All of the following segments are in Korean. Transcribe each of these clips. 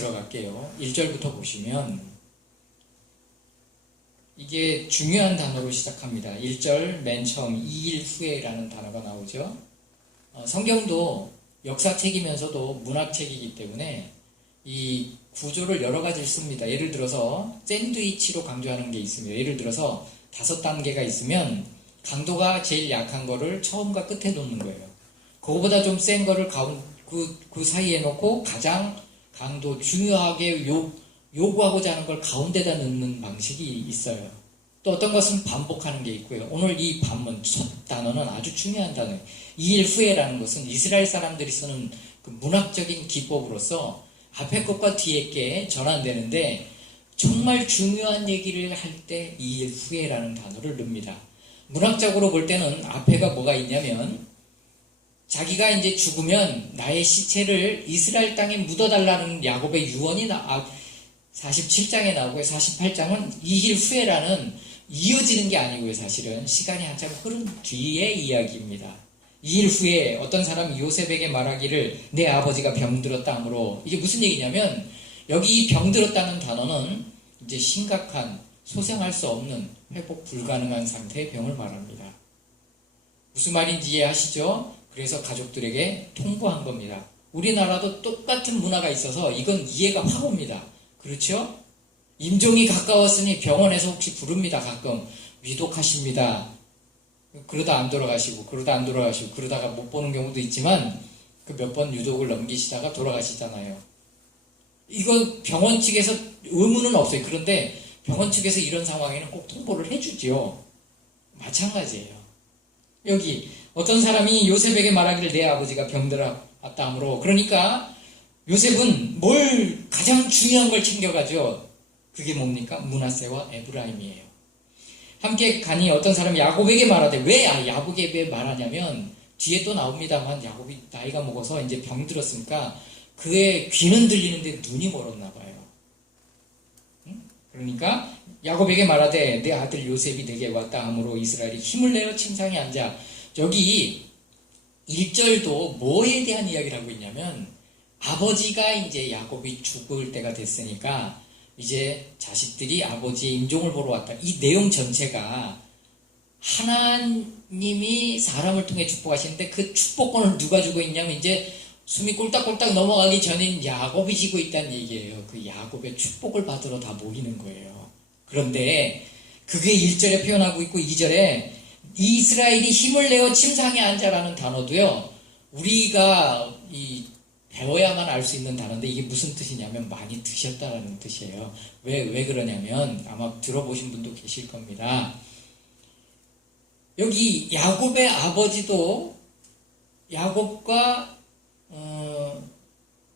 들어갈게요. 1절부터 보시면 이게 중요한 단어로 시작합니다. 1절 맨 처음 2일 후에라는 단어가 나오죠. 성경도 역사책이면서도 문학책이기 때문에 이 구조를 여러 가지를 씁니다. 예를 들어서 샌드위치로 강조하는 게 있습니다. 예를 들어서 5단계가 있으면 강도가 제일 약한 거를 처음과 끝에 놓는 거예요. 그거보다 좀 센 거를 그 사이에 놓고 가장 강도 중요하게 요구하고자 하는 걸 가운데다 넣는 방식이 있어요. 또 어떤 것은 반복하는 게 있고요. 오늘 이 반문 첫 단어는 아주 중요한 단어예요. 2일 후에라는 것은 이스라엘 사람들이 쓰는 그 문학적인 기법으로서 앞에 것과 뒤에 게 전환되는데 정말 중요한 얘기를 할 때 2일 후에라는 단어를 넣습니다. 문학적으로 볼 때는 앞에가 뭐가 있냐면 자기가 이제 죽으면 나의 시체를 이스라엘 땅에 묻어달라는 야곱의 유언이 47장에 나오고요. 48장은 2일 후에라는 이어지는 게 아니고요. 사실은 시간이 한참 흐른 뒤의 이야기입니다. 2일 후에 어떤 사람이 요셉에게 말하기를 내 아버지가 병들었다 하므로 이게 무슨 얘기냐면 여기 병들었다는 단어는 이제 심각한 소생할 수 없는 회복 불가능한 상태의 병을 말합니다. 무슨 말인지 이해하시죠? 그래서 가족들에게 통보한 겁니다. 우리나라도 똑같은 문화가 있어서 이건 이해가 확 옵니다. 그렇죠? 임종이 가까웠으니 병원에서 혹시 부릅니다. 가끔 위독하십니다. 그러다 안 돌아가시고 그러다가 못 보는 경우도 있지만 그 몇 번 유독을 넘기시다가 돌아가시잖아요. 이거 병원 측에서 의무는 없어요. 그런데 병원 측에서 이런 상황에는 꼭 통보를 해주죠. 마찬가지예요. 여기 어떤 사람이 요셉에게 말하기를 내 아버지가 병들었다 하므로 그러니까 요셉은 뭘 가장 중요한 걸 챙겨가죠. 그게 뭡니까? 므낫세와 에브라임이에요. 함께 가니 어떤 사람이 야곱에게 말하되 왜 야곱에게 말하냐면 뒤에 또 나옵니다만 야곱이 나이가 먹어서 이제 병들었으니까 그의 귀는 들리는데 눈이 멀었나 봐요. 그러니까 야곱에게 말하되 내 아들 요셉이 내게 왔다 하므로 이스라엘이 힘을 내어 침상에 앉아. 여기 1절도 뭐에 대한 이야기를 하고 있냐면 아버지가 이제 야곱이 죽을 때가 됐으니까 이제 자식들이 아버지의 임종을 보러 왔다. 이 내용 전체가 하나님이 사람을 통해 축복하시는데 그 축복권을 누가 주고 있냐면 이제 숨이 꼴딱꼴딱 넘어가기 전인 야곱이 지고 있다는 얘기예요. 그 야곱의 축복을 받으러 다 모이는 거예요. 그런데 그게 1절에 표현하고 있고 2절에 이스라엘이 힘을 내어 침상에 앉아라는 단어도요. 우리가 배워야만 알 수 있는 단어인데 이게 무슨 뜻이냐면 많이 드셨다라는 뜻이에요. 왜 그러냐면 아마 들어보신 분도 계실 겁니다. 여기 야곱의 아버지도 야곱과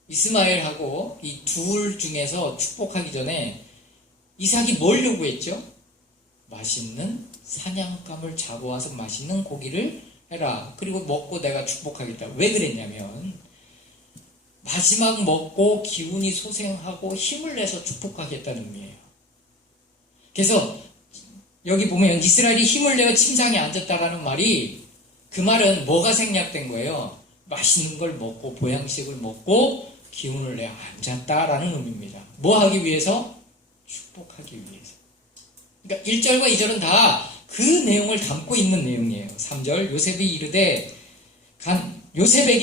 이스마엘하고 이 둘 중에서 축복하기 전에 이삭이 뭘 요구했죠? 맛있는 사냥감을 잡아와서 맛있는 고기를 해라. 그리고 먹고 내가 축복하겠다. 왜 그랬냐면 마지막 먹고 기운이 소생하고 힘을 내서 축복하겠다는 의미예요. 그래서 여기 보면 이스라엘이 힘을 내어 침상에 앉았다라는 말이 그 말은 뭐가 생략된 거예요? 맛있는 걸 먹고 보양식을 먹고 기운을 내어 앉았다라는 의미입니다. 뭐 하기 위해서? 축복하기 위해서. 그러니까 1절과 2절은 다 그 내용을 담고 있는 내용이에요. 3절 요셉에게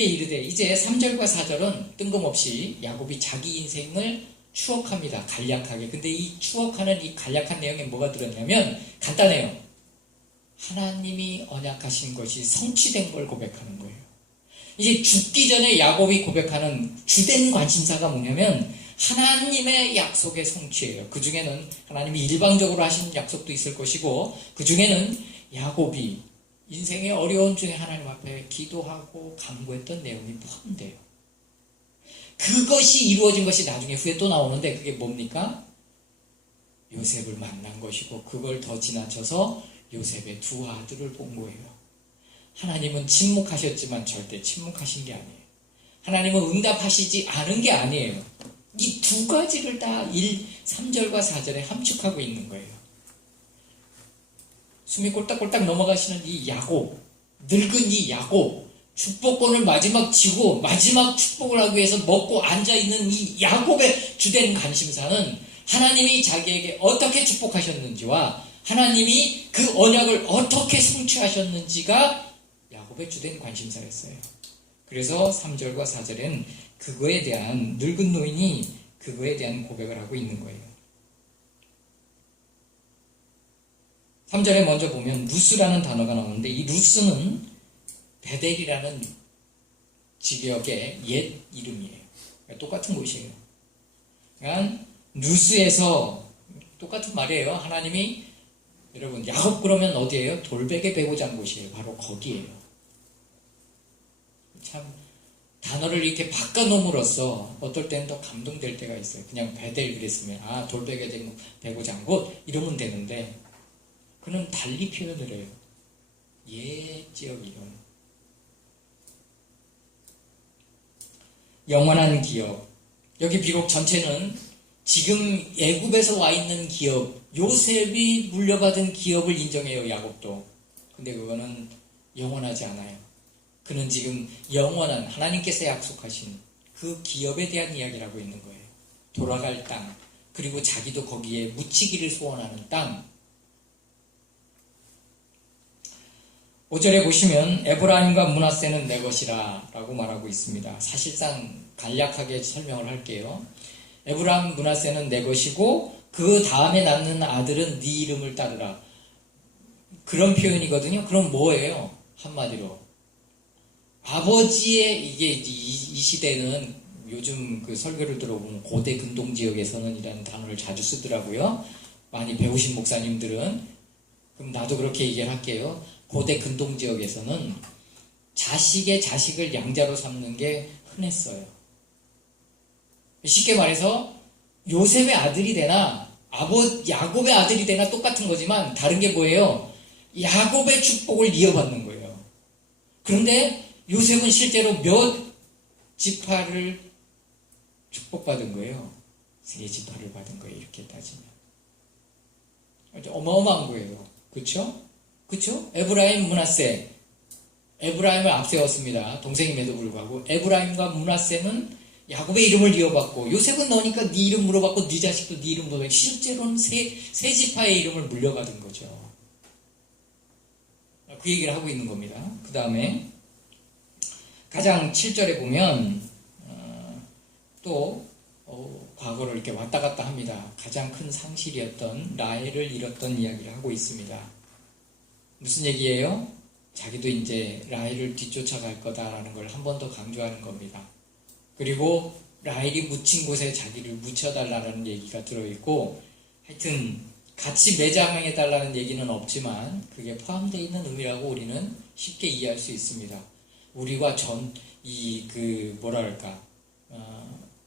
이르되 이제 3절과 4절은 뜬금없이 야곱이 자기 인생을 추억합니다. 간략하게. 근데 이 추억하는 이 간략한 내용에 뭐가 들었냐면 간단해요. 하나님이 언약하신 것이 성취된 걸 고백하는 거예요. 이제 죽기 전에 야곱이 고백하는 주된 관심사가 뭐냐면 하나님의 약속의 성취예요. 그 중에는 하나님이 일방적으로 하신 약속도 있을 것이고 그 중에는 야곱이 인생의 어려운 중에 하나님 앞에 기도하고 간구했던 내용이 포함돼요. 그것이 이루어진 것이 나중에 후에 또 나오는데 그게 뭡니까? 요셉을 만난 것이고 그걸 더 지나쳐서 요셉의 두 아들을 본 거예요. 하나님은 침묵하셨지만 절대 침묵하신 게 아니에요. 하나님은 응답하시지 않은 게 아니에요. 이 두 가지를 다 3절과 4절에 함축하고 있는 거예요. 숨이 꼴딱꼴딱 넘어가시는 이 야곱, 늙은 이 야곱, 축복권을 마지막 쥐고 마지막 축복을 하기 위해서 먹고 앉아있는 이 야곱의 주된 관심사는 하나님이 자기에게 어떻게 축복하셨는지와 하나님이 그 언약을 어떻게 성취하셨는지가 야곱의 주된 관심사였어요. 그래서 3절과 4절엔 그거에 대한 늙은 노인이 그거에 대한 고백을 하고 있는 거예요. 3절에 먼저 보면 루스라는 단어가 나오는데 이 루스는 베델이라는 지역의 옛 이름이에요. 그러니까 똑같은 곳이에요. 그러니까 루스에서 똑같은 말이에요. 하나님이 여러분 야곱 그러면 어디예요? 돌베개 베고 잔 곳이에요. 바로 거기에요. 참 단어를 이렇게 바꿔놓음으로써 어떨 때는 더 감동될 때가 있어요. 그냥 베델 그랬으면 돌베개 베고 잔 곳 이러면 되는데 그는 달리 표현을 해요. 옛 지역 이름. 영원한 기업. 여기 비록 전체는 지금 애굽에서 와 있는 기업, 요셉이 물려받은 기업을 인정해요. 야곱도. 근데 그거는 영원하지 않아요. 그는 지금 영원한 하나님께서 약속하신 그 기업에 대한 이야기를 하고 있는 거예요. 돌아갈 땅, 그리고 자기도 거기에 묻히기를 소원하는 땅. 5절에 보시면 에브라임과 므낫세는 내 것이라 라고 말하고 있습니다. 사실상 간략하게 설명을 할게요. 에브라임, 므낫세는 내 것이고 그 다음에 낳는 아들은 네 이름을 따르라. 그런 표현이거든요. 그럼 뭐예요? 한마디로 아버지의 이게 이 시대는 요즘 그 설교를 들어보면 고대 근동 지역에서는 이라는 단어를 자주 쓰더라고요. 많이 배우신 목사님들은. 그럼 나도 그렇게 얘기를 할게요. 고대 근동 지역에서는 자식의 자식을 양자로 삼는 게 흔했어요. 쉽게 말해서 요셉의 아들이 되나 야곱의 아들이 되나 똑같은 거지만 다른 게 뭐예요? 야곱의 축복을 이어받는 거예요. 그런데 요셉은 실제로 몇 지파를 축복받은 거예요? 3지파를 받은 거예요. 이렇게 따지면 어마어마한 거예요. 그렇죠? 그렇죠? 에브라임, 므낫세. 에브라임을 앞세웠습니다. 동생임에도 불구하고 에브라임과 므낫세는 야곱의 이름을 이어받고 요셉은 너니까 네 이름 물어받고 네 자식도 네 이름 물어받고 실제로는 세 지파의 이름을 물려받은 거죠. 그 얘기를 하고 있는 겁니다. 그 다음에 가장 7절에 보면 또 과거를 이렇게 왔다 갔다 합니다. 가장 큰 상실이었던 라헬을 잃었던 이야기를 하고 있습니다. 무슨 얘기예요? 자기도 이제 라헬을 뒤쫓아갈 거다라는 걸 한 번 더 강조하는 겁니다. 그리고 라헬이 묻힌 곳에 자기를 묻혀달라는 얘기가 들어있고 하여튼 같이 매장해달라는 얘기는 없지만 그게 포함되어 있는 의미라고 우리는 쉽게 이해할 수 있습니다. 우리와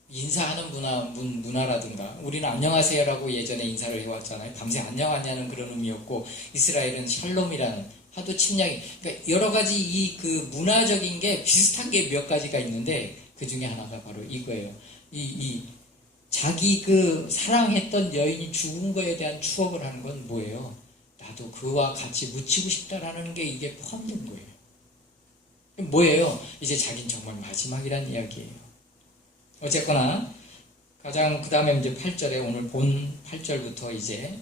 인사하는 문화라든가 우리는 안녕하세요라고 예전에 인사를 해왔잖아요. 밤새 안녕하냐는 그런 의미였고 이스라엘은 샬롬이라는 하도 침략이 그러니까 여러 가지 이 그 문화적인 게 비슷한 게 몇 가지가 있는데 그 중에 하나가 바로 이거예요. 자기 그 사랑했던 여인이 죽은 거에 대한 추억을 하는 건 뭐예요? 나도 그와 같이 묻히고 싶다라는 게 이게 포함된 거예요. 뭐예요? 이제 자긴 정말 마지막이란 이야기예요. 어쨌거나 가장 그 다음에 이제 8절에 오늘 본 8절부터 이제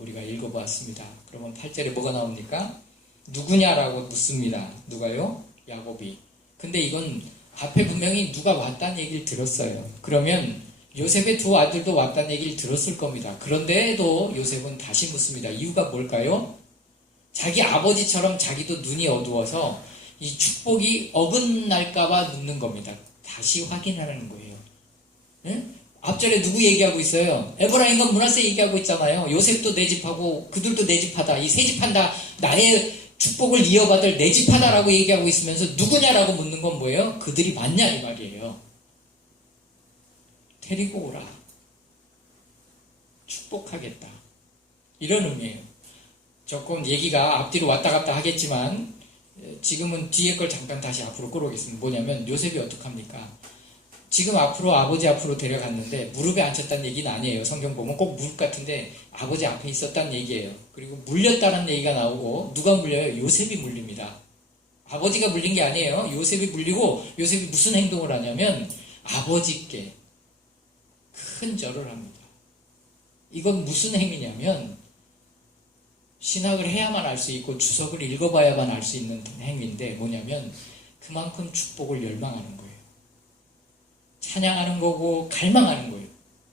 우리가 읽어보았습니다. 그러면 8절에 뭐가 나옵니까? 누구냐라고 묻습니다. 누가요? 야곱이. 근데 이건 앞에 분명히 누가 왔다는 얘기를 들었어요. 그러면 요셉의 두 아들도 왔다는 얘기를 들었을 겁니다. 그런데도 요셉은 다시 묻습니다. 이유가 뭘까요? 자기 아버지처럼 자기도 눈이 어두워서 이 축복이 어긋날까봐 묻는 겁니다. 다시 확인하는 거예요. 네? 앞절에 누구 얘기하고 있어요? 에브라임과 므낫세 얘기하고 있잖아요. 요셉도 내 집하고 그들도 내 집하다. 이 세 집한다. 나의 축복을 이어받을 내 집하다라고 얘기하고 있으면서 누구냐라고 묻는 건 뭐예요? 그들이 맞냐 이 말이에요. 데리고 오라. 축복하겠다. 이런 의미예요. 조금 얘기가 앞뒤로 왔다 갔다 하겠지만 지금은 뒤에 걸 잠깐 다시 앞으로 끌어오겠습니다. 뭐냐면 요셉이 어떡합니까? 지금 앞으로 아버지 앞으로 데려갔는데 무릎에 앉혔다는 얘기는 아니에요. 성경 보면 꼭 무릎 같은데 아버지 앞에 있었다는 얘기예요. 그리고 물렸다는 얘기가 나오고 누가 물려요? 요셉이 물립니다. 아버지가 물린 게 아니에요. 요셉이 물리고 요셉이 무슨 행동을 하냐면 아버지께 큰 절을 합니다. 이건 무슨 행위냐면 신학을 해야만 알 수 있고 주석을 읽어봐야만 알 수 있는 행위인데 뭐냐면 그만큼 축복을 열망하는 거예요. 찬양하는 거고 갈망하는 거예요.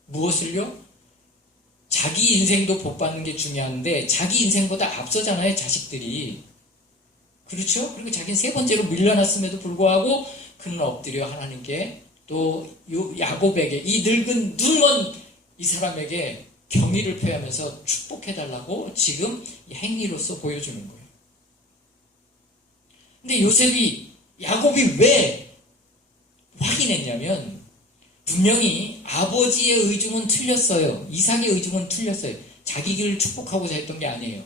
무엇을요? 자기 인생도 복받는 게 중요한데 자기 인생보다 앞서잖아요, 자식들이. 그렇죠? 그리고 자기는 세 번째로 밀려났음에도 불구하고 그는 엎드려 하나님께 또 야곱에게 이 늙은 눈먼 이 사람에게 경의를 표하면서 축복해달라고 지금 행위로서 보여주는 거예요. 근데 야곱이 왜 확인했냐면 분명히 아버지의 의중은 틀렸어요. 이삭의 의중은 틀렸어요. 자기 길을 축복하고자 했던 게 아니에요.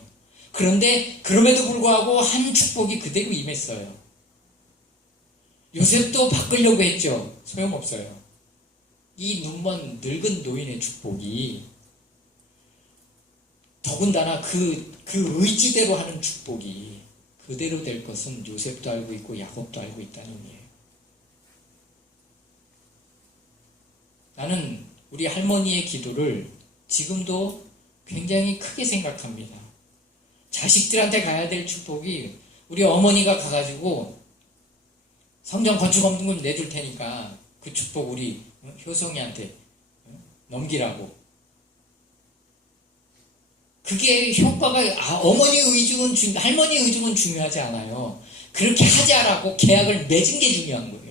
그런데 그럼에도 불구하고 한 축복이 그대로 임했어요. 요셉도 바꾸려고 했죠. 소용없어요. 이 눈먼 늙은 노인의 축복이 더군다나 그 의지대로 하는 축복이 그대로 될 것은 요셉도 알고 있고 야곱도 알고 있다는 의미예요. 나는 우리 할머니의 기도를 지금도 굉장히 크게 생각합니다. 자식들한테 가야 될 축복이 우리 어머니가 가가지고 성전 건축원금 내줄 테니까 그 축복 우리 효성이한테 넘기라고. 그게 효과가 어머니 의중은 할머니 의중은 중요하지 않아요. 그렇게 하자라고 계약을 맺은 게 중요한 거예요.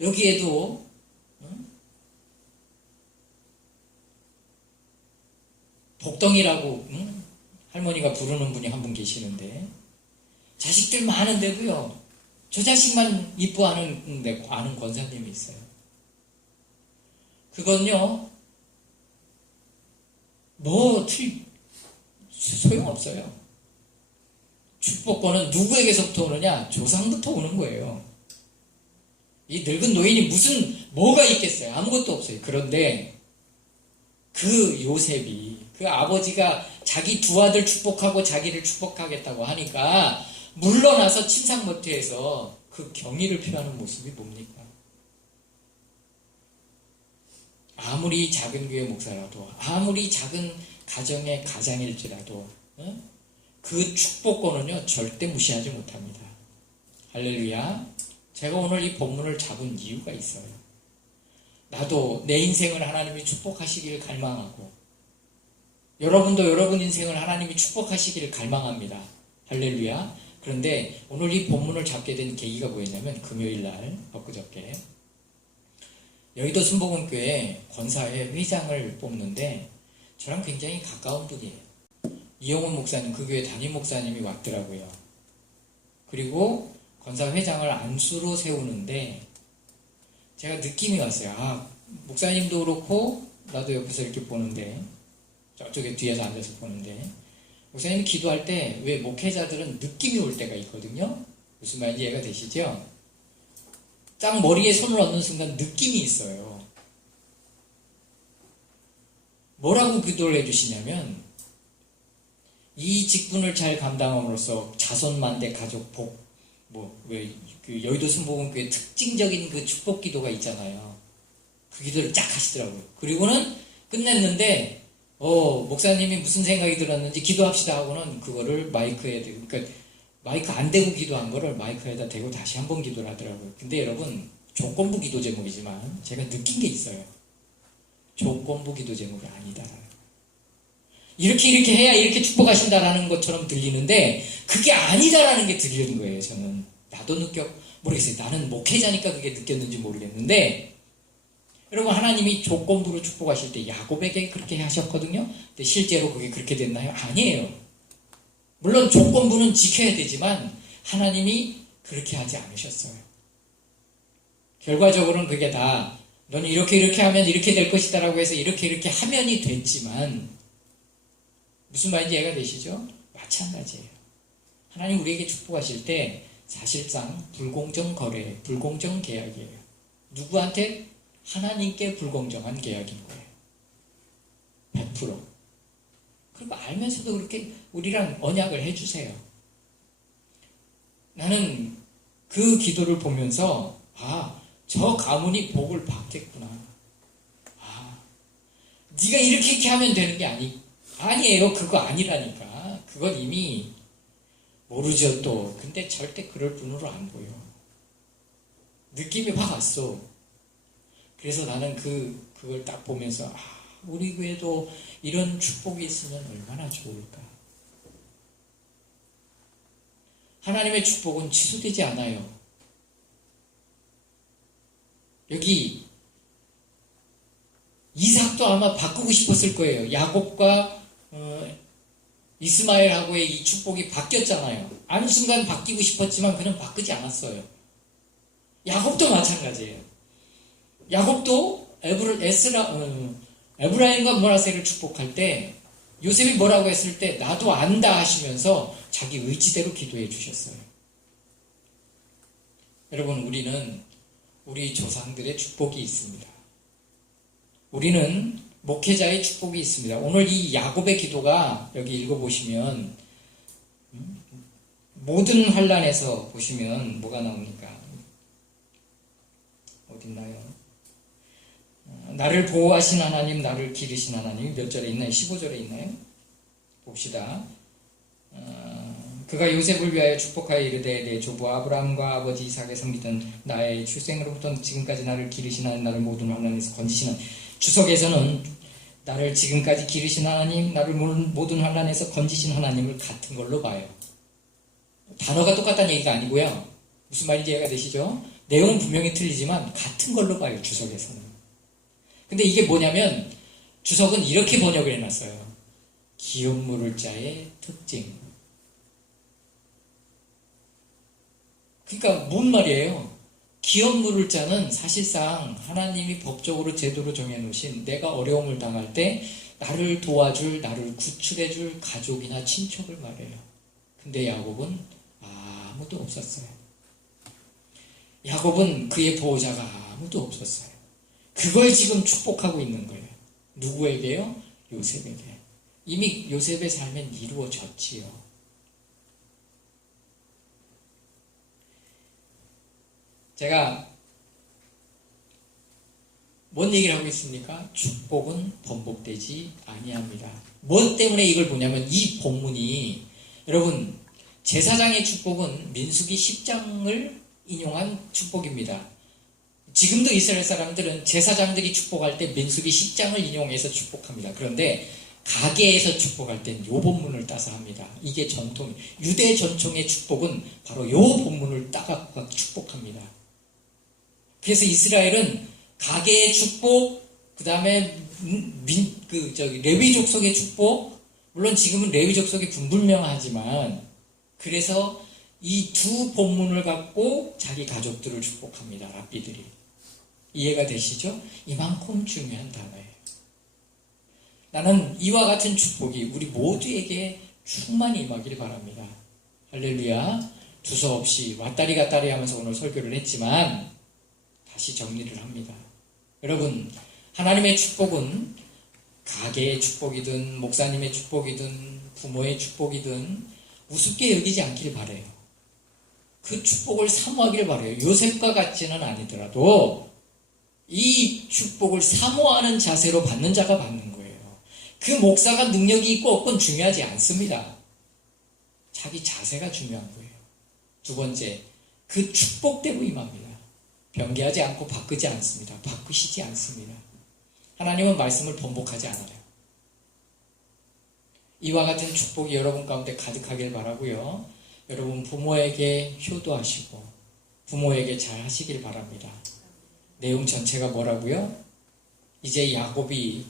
여기에도 복덩이라고 할머니가 부르는 분이 한 분 계시는데 자식들 많은데도요. 저 자식만 이뻐하는 아는 권사님이 있어요. 그건요. 소용없어요. 축복권은 누구에게서부터 오느냐? 조상부터 오는 거예요. 이 늙은 노인이 뭐가 있겠어요? 아무것도 없어요. 그런데 그 요셉이 그 아버지가 자기 두 아들 축복하고 자기를 축복하겠다고 하니까 물러나서 침상모태에서 그 경의를 표하는 모습이 뭡니까? 아무리 작은 교회 목사라도 아무리 작은 가정의 가장일지라도 그 축복권은요 절대 무시하지 못합니다. 할렐루야. 제가 오늘 이 본문을 잡은 이유가 있어요. 나도 내 인생을 하나님이 축복하시길 갈망하고 여러분도 여러분 인생을 하나님이 축복하시기를 갈망합니다. 할렐루야. 그런데 오늘 이 본문을 잡게 된 계기가 뭐였냐면 금요일날 엊그저께 여의도 순복음교회 권사회 회장을 뽑는데 저랑 굉장히 가까운 분이에요. 이영훈 목사님, 그 교회 담임 목사님이 왔더라고요. 그리고 권사회장을 안수로 세우는데 제가 느낌이 왔어요. 목사님도 그렇고 나도 옆에서 이렇게 보는데 저쪽에 뒤에서 앉아서 보는데 목사님이 기도할 때 왜 목회자들은 느낌이 올 때가 있거든요. 무슨 말인지 이해가 되시죠? 딱 머리에 손을 얹는 순간 느낌이 있어요. 뭐라고 기도를 해주시냐면 이 직분을 잘 감당함으로써 자손만대 가족 복 그 여의도 순복음교회 특징적인 그 축복 기도가 있잖아요. 그 기도를 쫙 하시더라고요. 그리고는 끝냈는데 목사님이 무슨 생각이 들었는지 기도합시다 하고는 그거를 마이크에 대고 그러니까 마이크 안 대고 기도한 거를 마이크에다 대고 다시 한번 기도를 하더라고요. 근데 여러분 조건부 기도 제목이지만 제가 느낀 게 있어요. 조건부 기도 제목이 아니다라는 거예요. 이렇게 해야 이렇게 축복하신다라는 것처럼 들리는데 그게 아니다라는 게 들리는 거예요. 저는 나도 모르겠어요. 나는 목회자니까 그게 느꼈는지 모르겠는데 여러분 하나님이 조건부로 축복하실 때 야곱에게 그렇게 하셨거든요. 근데 실제로 그게 그렇게 됐나요? 아니에요. 물론 조건부는 지켜야 되지만 하나님이 그렇게 하지 않으셨어요. 결과적으로는 그게 다 너는 이렇게 하면 이렇게 될 것이다 라고 해서 이렇게 하면이 됐지만 무슨 말인지 이해가 되시죠? 마찬가지예요. 하나님 우리에게 축복하실 때 사실상 불공정 거래, 불공정 계약이에요. 누구한테? 하나님께 불공정한 계약인 거예요. 100%. 그리고 알면서도 그렇게 우리랑 언약을 해주세요. 나는 그 기도를 보면서 저 가문이 복을 받겠구나. 네가 이렇게 하면 되는 게 아니에요. 그거 아니라니까. 그건 이미 모르죠 또. 근데 절대 그럴 분으로 안 보여. 느낌이 확 왔어. 그래서 나는 그걸 딱 보면서 우리 교회도 이런 축복이 있으면 얼마나 좋을까. 하나님의 축복은 취소되지 않아요. 여기 이삭도 아마 바꾸고 싶었을 거예요. 야곱과 이스마엘하고의 이 축복이 바뀌었잖아요. 어느 순간 바뀌고 싶었지만 그는 바꾸지 않았어요. 야곱도 마찬가지예요. 야곱도 에브라임과 므낫세를 축복할 때 요셉이 뭐라고 했을 때 나도 안다 하시면서 자기 의지대로 기도해 주셨어요. 여러분, 우리는 우리 조상들의 축복이 있습니다. 우리는 목회자의 축복이 있습니다. 오늘 이 야곱의 기도가 여기 읽어보시면 모든 환난에서 보시면 뭐가 나옵니까? 어딨나요? 나를 보호하신 하나님, 나를 기르신 하나님. 몇 절에 있나요? 15절에 있나요? 봅시다. 그가 요셉을 위하여 축복하여 이르되 내 조부 아브라함과 아버지 이삭의 섬기던 나의 출생으로부터 지금까지 나를 기르신 하나님, 나를 모든 환난에서 건지신 하나님. 주석에서는 나를 지금까지 기르신 하나님, 나를 모든 환난에서 건지신 하나님을 같은 걸로 봐요. 단어가 똑같다는 얘기가 아니고요. 무슨 말인지 이해가 되시죠? 내용은 분명히 틀리지만 같은 걸로 봐요. 주석에서는. 근데 이게 뭐냐면 주석은 이렇게 번역을 해놨어요. 기업 물을 자의 특징. 그러니까 뭔 말이에요? 기업 물을 자는 사실상 하나님이 법적으로 제도로 정해놓으신 내가 어려움을 당할 때 나를 도와줄, 나를 구출해줄 가족이나 친척을 말해요. 근데 야곱은 아무도 없었어요. 야곱은 그의 보호자가 아무도 없었어요. 그걸 지금 축복하고 있는 거예요. 누구에게요? 요셉에게. 이미 요셉의 삶은 이루어졌지요. 제가 뭔 얘기를 하고 있습니까? 축복은 번복되지 아니합니다. 뭐 때문에 이걸 보냐면 이 본문이 여러분 제사장의 축복은 민수기 10장을 인용한 축복입니다. 지금도 이스라엘 사람들은 제사장들이 축복할 때 민수기 10장을 인용해서 축복합니다. 그런데 가게에서 축복할 땐 요 본문을 따서 합니다. 이게 전통, 유대 전통의 축복은 바로 요 본문을 따갖고 축복합니다. 그래서 이스라엘은 가게의 축복, 그 다음에 레위 족속의 축복, 물론 지금은 레위 족속이 불분명하지만 그래서 이 두 본문을 갖고 자기 가족들을 축복합니다. 랍비들이. 이해가 되시죠? 이만큼 중요한 단어예요. 나는 이와 같은 축복이 우리 모두에게 충만히 임하기를 바랍니다. 할렐루야. 두서없이 왔다리 갔다리 하면서 오늘 설교를 했지만 다시 정리를 합니다. 여러분, 하나님의 축복은 가게의 축복이든 목사님의 축복이든 부모의 축복이든 우습게 여기지 않기를 바라요. 그 축복을 사모하기를 바라요. 요셉과 같지는 아니더라도 이 축복을 사모하는 자세로 받는 자가 받는 거예요. 그 목사가 능력이 있고 없건 중요하지 않습니다. 자기 자세가 중요한 거예요. 두 번째, 그 축복대로 임합니다. 변개하지 않고 바꾸지 않습니다. 바꾸시지 않습니다. 하나님은 말씀을 번복하지 않아요. 이와 같은 축복이 여러분 가운데 가득하길 바라고요. 여러분 부모에게 효도하시고 부모에게 잘 하시길 바랍니다. 내용 전체가 뭐라고요? 이제 야곱이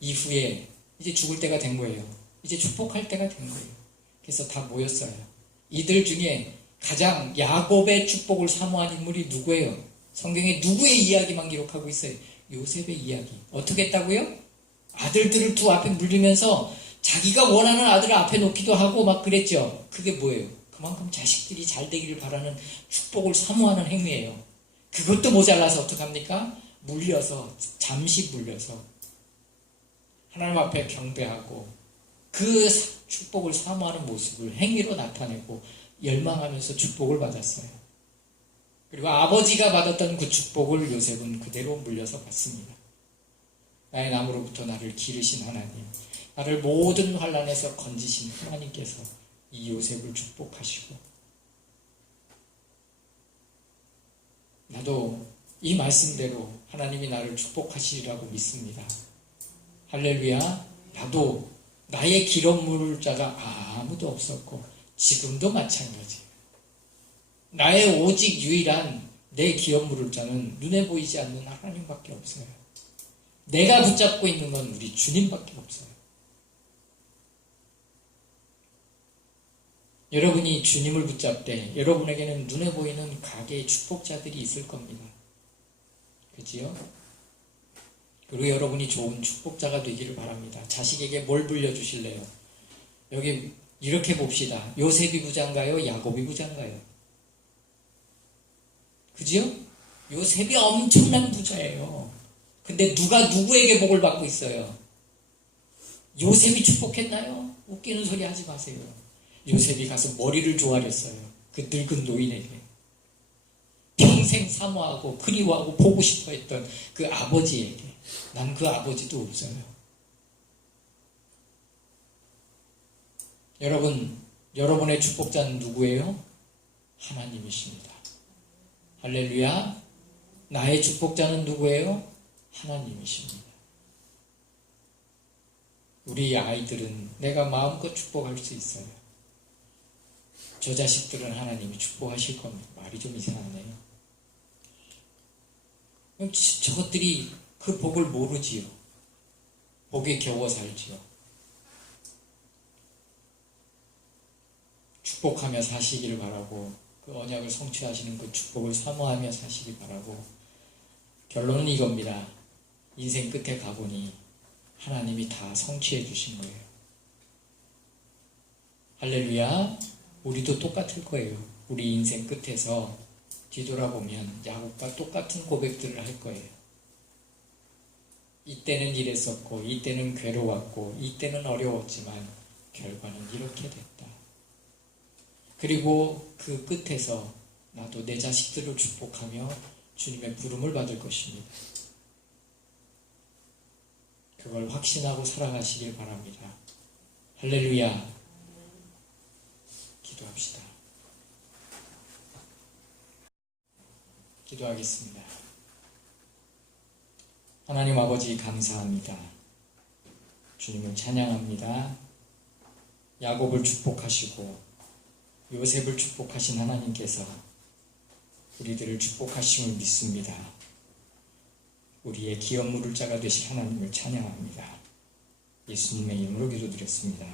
이후에 이제 죽을 때가 된 거예요. 이제 축복할 때가 된 거예요. 그래서 다 모였어요. 이들 중에 가장 야곱의 축복을 사모한 인물이 누구예요? 성경에 누구의 이야기만 기록하고 있어요? 요셉의 이야기. 어떻게 했다고요? 아들들을 두 앞에 물리면서 자기가 원하는 아들을 앞에 놓기도 하고 막 그랬죠. 그게 뭐예요? 그만큼 자식들이 잘 되기를 바라는 축복을 사모하는 행위예요. 그것도 모자라서 어떡합니까? 물려서, 잠시 물려서 하나님 앞에 경배하고 그 축복을 사모하는 모습을 행위로 나타내고 열망하면서 축복을 받았어요. 그리고 아버지가 받았던 그 축복을 요셉은 그대로 물려서 받습니다. 나의 나무로부터 나를 기르신 하나님, 나를 모든 환난에서 건지신 하나님께서 이 요셉을 축복하시고, 나도 이 말씀대로 하나님이 나를 축복하시리라고 믿습니다. 할렐루야. 나도 나의 기름 물을 자가 아무도 없었고 지금도 마찬가지예요. 나의 오직 유일한 내 기름 물을 자는 눈에 보이지 않는 하나님밖에 없어요. 내가 붙잡고 있는 건 우리 주님밖에 없어요. 여러분이 주님을 붙잡되 여러분에게는 눈에 보이는 가게의 축복자들이 있을 겁니다. 그지요? 그리고 여러분이 좋은 축복자가 되기를 바랍니다. 자식에게 뭘 불려주실래요? 여기 이렇게 봅시다. 요셉이 부자인가요? 야곱이 부자인가요? 그지요? 요셉이 엄청난 부자예요. 근데 누가 누구에게 복을 받고 있어요? 요셉이 축복했나요? 웃기는 소리 하지 마세요. 요셉이 가서 머리를 조아렸어요. 그 늙은 노인에게. 평생 사모하고 그리워하고 보고 싶어 했던 그 아버지에게. 난 그 아버지도 없어요. 여러분, 여러분의 축복자는 누구예요? 하나님이십니다. 할렐루야. 나의 축복자는 누구예요? 하나님이십니다. 우리 아이들은 내가 마음껏 축복할 수 있어요. 저 자식들은 하나님이 축복하실 겁니다. 말이 좀 이상하네요. 저것들이 그 복을 모르지요. 복에 겨워 살지요. 축복하며 사시기를 바라고, 그 언약을 성취하시는 그 축복을 사모하며 사시기 바라고, 결론은 이겁니다. 인생 끝에 가보니 하나님이 다 성취해 주신 거예요. 할렐루야. 우리도 똑같을 거예요. 우리 인생 끝에서 뒤돌아보면 야곱과 똑같은 고백들을 할 거예요. 이때는 이랬었고, 이때는 괴로웠고, 이때는 어려웠지만 결과는 이렇게 됐다. 그리고 그 끝에서 나도 내 자식들을 축복하며 주님의 부름을 받을 것입니다. 그걸 확신하고 살아가시길 바랍니다. 할렐루야. 기도합시다. 기도하겠습니다. 하나님 아버지 감사합니다. 주님을 찬양합니다. 야곱을 축복하시고 요셉을 축복하신 하나님께서 우리들을 축복하심을 믿습니다. 우리의 기업 물을 자가 되신 하나님을 찬양합니다. 예수님의 이름으로 기도드렸습니다.